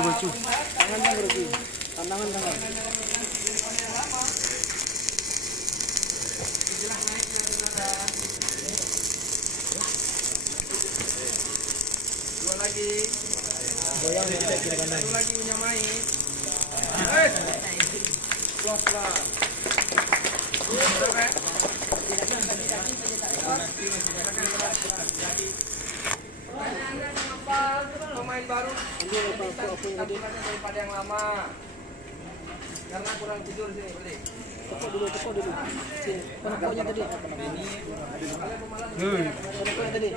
baju. Tangan Rebi. Tangan. Dua lagi. Goyang kita kiri kanan. Satu lagi punya main. Pelan-pelan. Pemain baru ini daripada yang lama karena kurang tidur sini berarti. Tepuk dulu. Sini. Penekuknya tadi. Penekuknya tadi.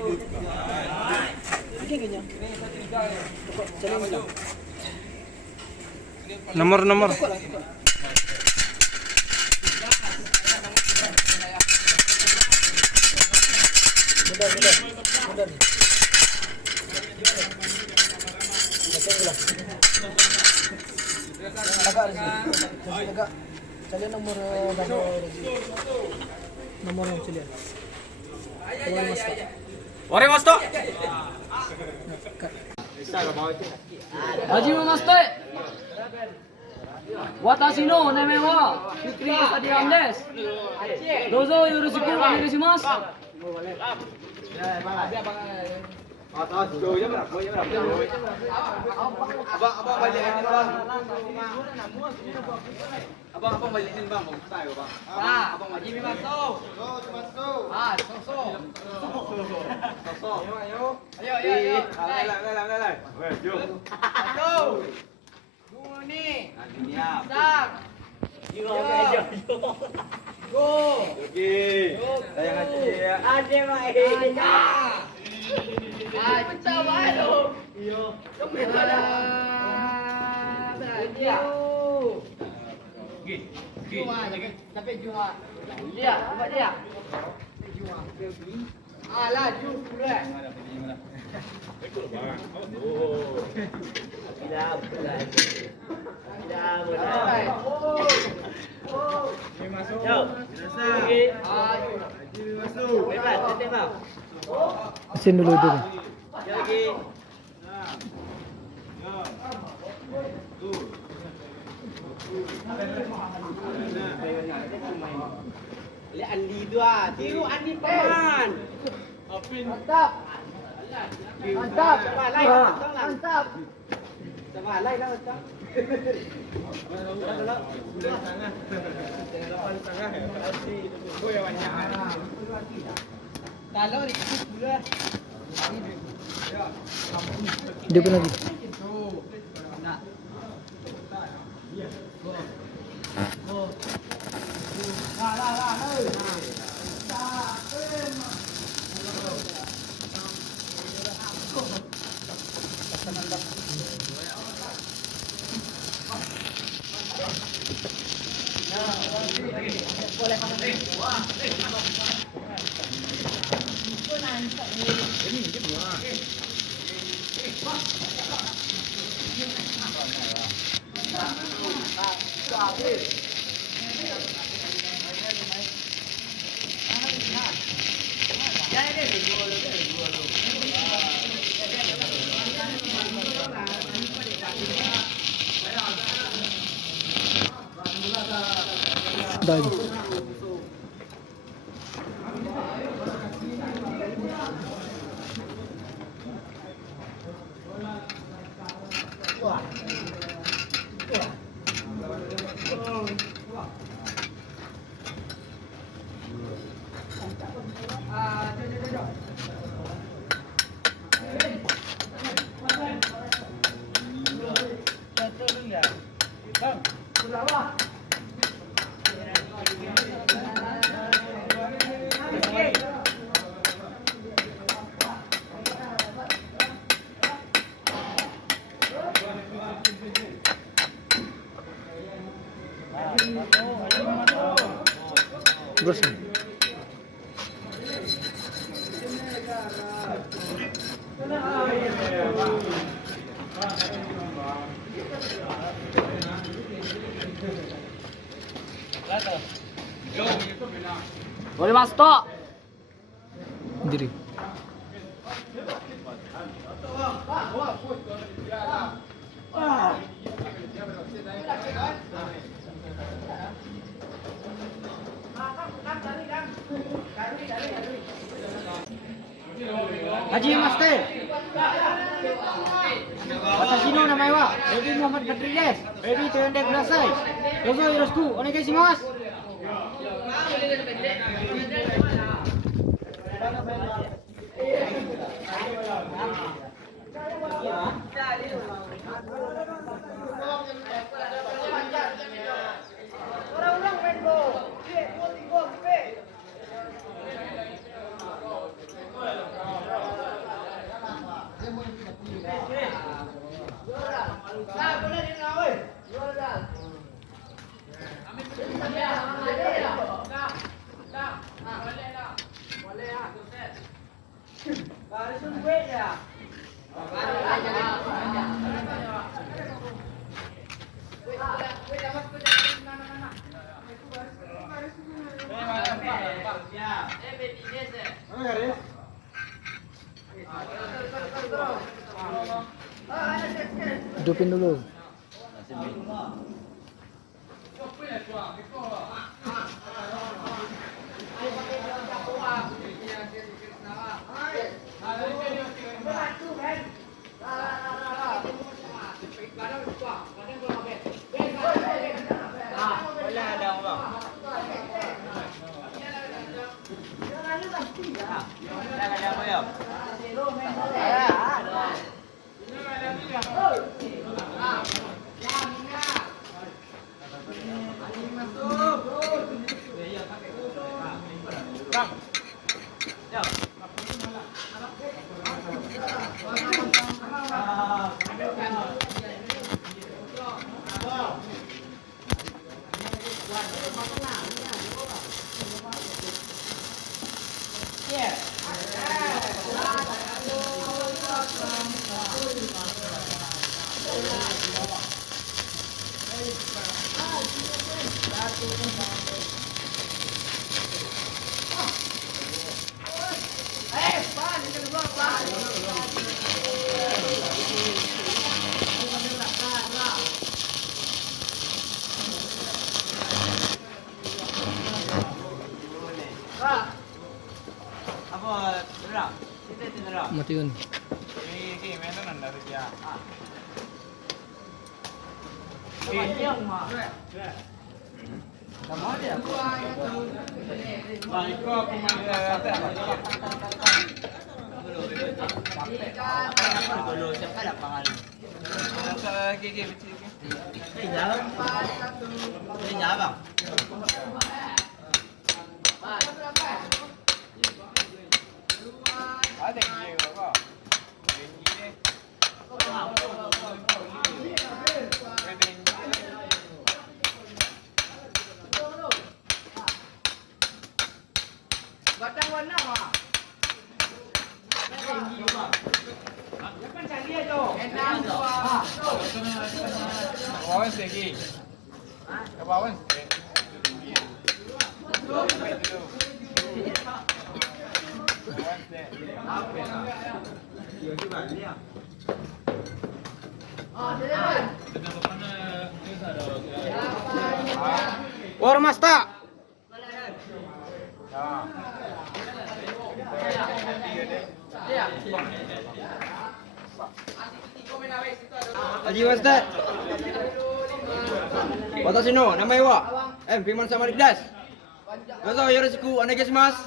Gini. Tepuk jalan. Nomor. Mudah. Agak. Cari nomor yang cilian. Wari master. Hajimemashite. Watashi no name wa Fikri desu. Dozo yoroshiku onegaishimasu. Atas jauh je berapa? Abang balik ni bang. Abang balik ni bang, mau style bang. Abang balik ni masuk. Masuk. Sosok. Ayo. Lai. Jom. Masuk. Dua ni. Siap. Go. Okey. Sayang hati dia. Ada mai. Pecah baru. Iyo. Kemana? Dia. Jua. Tapi jua. Lihat, buat dia. Jua. Laju pula. Ikut bang. Oh. Tidak boleh. Masuk. Jom. Okey. Masuk. Hebat, tembak. Mesin dulu itu. Lagi. Lihat Andi tu ah. Tiru Andi paman. Mantap. Coba lain mantap. Coba lain lah mantap. Bulan tengah. Depan tengah. Boleh banyak. Kalau ni pula. Dia pun lagi. Nak. Dah. Bersih. Boleh masuk tak? Diri. Haji Master. Watashi no namae wa Rebi Muhammad Fikri desu. Rebi tende kudasai. Dozo yoroshiku onegai shimasu. Hidupin dulu. Mati yun. Ormasta. Haji Master. Watashi no namae wa Firmansyah desu. Dozo yoroshiku onegai shimasu.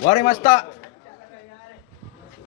Warimashita.